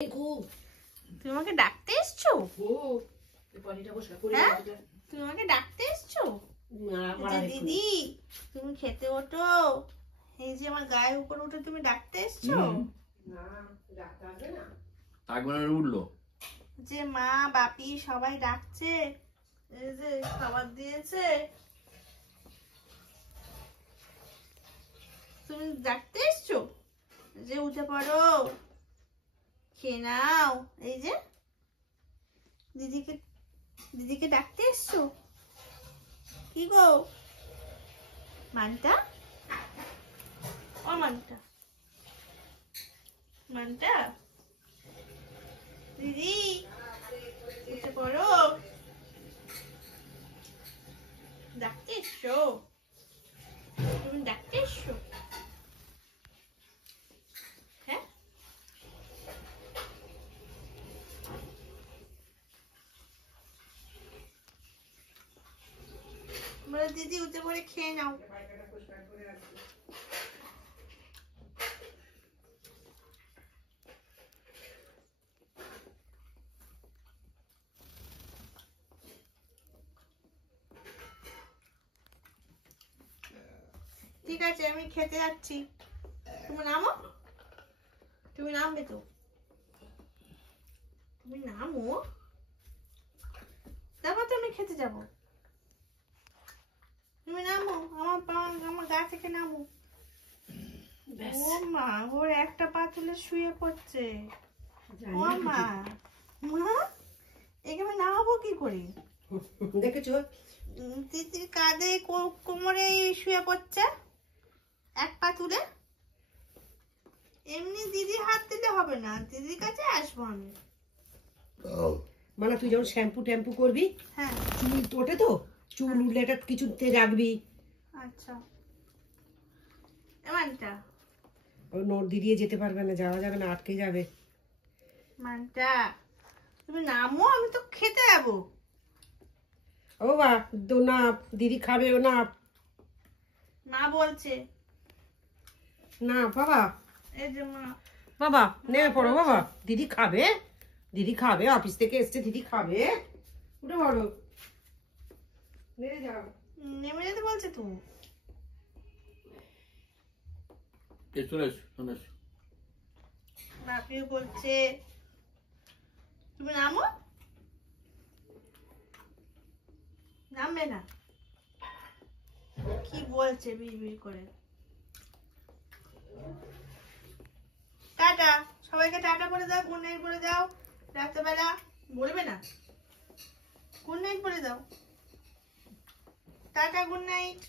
তুমি আমাকে ডাকতে এসছো? হ্যাঁ, তুমি আমাকে ডাকতে এসছো? দিদি তুমি খেতে ওঠো। এই যে আমার গায়ের উপর উঠে তুমি ডাকতে এসছো? উঠলো যে মা বাপি সবাই ডাকছে, এই যে খাবার দিয়েছে, তুমি ডাকতে এসছো? যে উঠে পড়ো, খেয়ে নাও। এই যে দিদিকে দিদিকে ডাকতে এসছো? কি গো মানটা, ও মানটা, মানটা দিদি উঠে পড়ো, ডাকতে এসছো? তুমি ডাকতে এসছো? হ্যাঁ, বলো দিদি উঠে পড়ে খেয়ে নাও। ঠিক আছে, আমি খেতে যাচ্ছি, তুমি নামো। তুমি নামবে তো, তুমি নামো, তারপর তো আমি খেতে যাবো। তুমি নামো, আমার গা থেকে নামো। ও মা, ওর একটা পা তুলে শুয়ে পড়ছে। ও মা, মা এখানে নামাবো কি করে? দেখেছো দিদির কাঁধে কোমরে শুয়ে পড়ছে এক পা তুলে। এমনি দিদি হাত দিতে হবে না, দিদির কাছে আসবো আমি। মানে তুই যখন শ্যাম্পু ট্যাম্পু করবি, হ্যাঁ চুল তোটে তো, চুল উঠলে এটা কিছুতে রাখবি। আচ্ছা, এমনটা ওই নর্দি দিয়ে যেতে পারবে না, যাওয়া যাবে না, আটকে যাবে। মানটা তুমি নামো, আমি তো খেতে যাবো। ও বাবা তো না, দিদি খাবে ও না। মা বলছে না বাবা, এই যে মা, বাবা নেমে পড়ো বাবা, দিদি খাবে, দিদি খাবে, অফিস থেকে এসছে, দিদি খাবে, উঠে পড়ো, নেমে যাও। নেমে যেতে বলছে তো। বাপিও বলছে তুমি নামো, নামবে না, কি বলছে বিড়বিড় করে। টাটা, সবাইকে টাটা করে দাও, গুড নাইট বলে দাও। রাত্রেবেলা বলবে না, গুড নাইট বলে দাও। Tata, good night.